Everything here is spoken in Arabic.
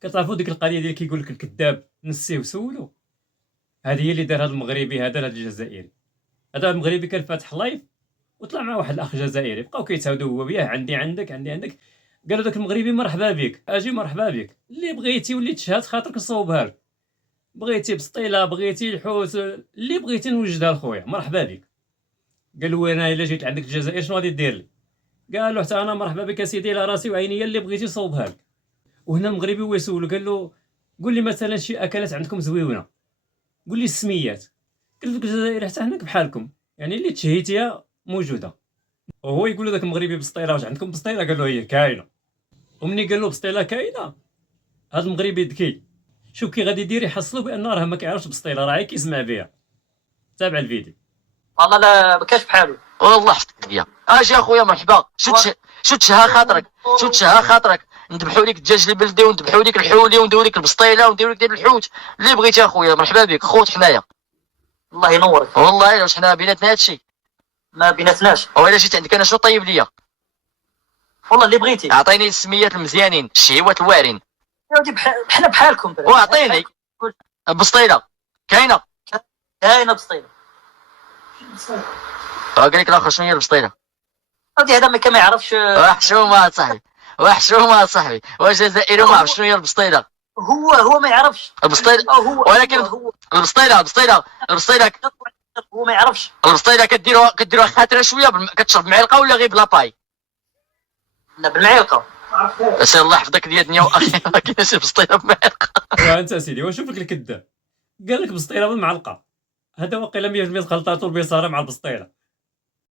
كتعرفوا ديك القضيه ديال كيقول لك الكذاب نسيه وسولو، هذه هي اللي دار هذا المغربي هذا الجزائري. هذا المغربي كان فاتح لايف وطلع مع واحد الاخ جزائري، بقاو كيتهاودوا هو وياه عندي عندك عندي عندك. قالوا داك المغربي مرحبا بك اجي مرحبا بك، اللي بغيتي واللي تشهد خاطرك نصوبها لك، بغيتي بسطيله بغيتي الحوت اللي بغيتي نوجدها لخويا مرحبا بك. قال له انا الا جيت عندك الجزائر شنو غادي دير لي؟ قال له حتى انا مرحبا بك سيدي على راسي وعينيا اللي بغيتي صوبها لك. وهنا المغربي هو يسولو قال له قول لي مثلا شي اكلات عندكم زويونه، قول لي السميات. قال لك الجزائر حتى هناك بحالكم، يعني اللي تشهيتيها موجوده. وهو يقول له ذاك المغربي بسطيله واش عندكم بسطيله؟ قال له هي كاينه. ومني قال له بسطيله كاينه، هذا المغربي ذكي، شوف كي غادي يدير يحصلوا بان راه ما كيعرفش بسطيله، راه كيسمع بها. تابع الفيديو. والله لا ما كاش بحالو. والله حفظت بيا اجي اخويا مرحبا. شو تشها خاطرك، شو تشها خاطرك. نذبحوا لك الدجاج البلدي ونذبحوا لك الحولي ونديروا لك البسطيله ونديروا لك ديال الحوت اللي بغيتي اخويا. مرحبا بك خوت حنايا. الله ينورك. والله واش حنا بيناتنا هادشي ما بيناتناش. ولا جيت عندك انا شنو طيب ليا؟ والله اللي بغيتي. اعطيني السميات المزيانين الشهيوات الواعرين. يا ودي بحنا بحالكم. واعطيني البسطيله كاينه. كاينه بسطيله. قال لك الاخر شنو هي البسطيله؟ ودي هذا ما يعرفش. وحشومه صاحبي وحشومه صاحبي، واش جزائري وما عرف شنو هي البسطيله؟ هو ما يعرفش البسطيله. ولكن البسطيله هو ما يعرفش. البسطيله كديروها خاطره شويه كتشرب معلقه ولا غير بلاباي؟ لا بالمعلقه. اسال الله يحفظك ديال الدنيا واخي ما كاينش بسطيله بمعلقه. انت سيدي واش شوف لك الكذاب قال لك بسطيله بالمعلقه، هذا واقيلا 100% خلطاتو البصاره مع البسطيله.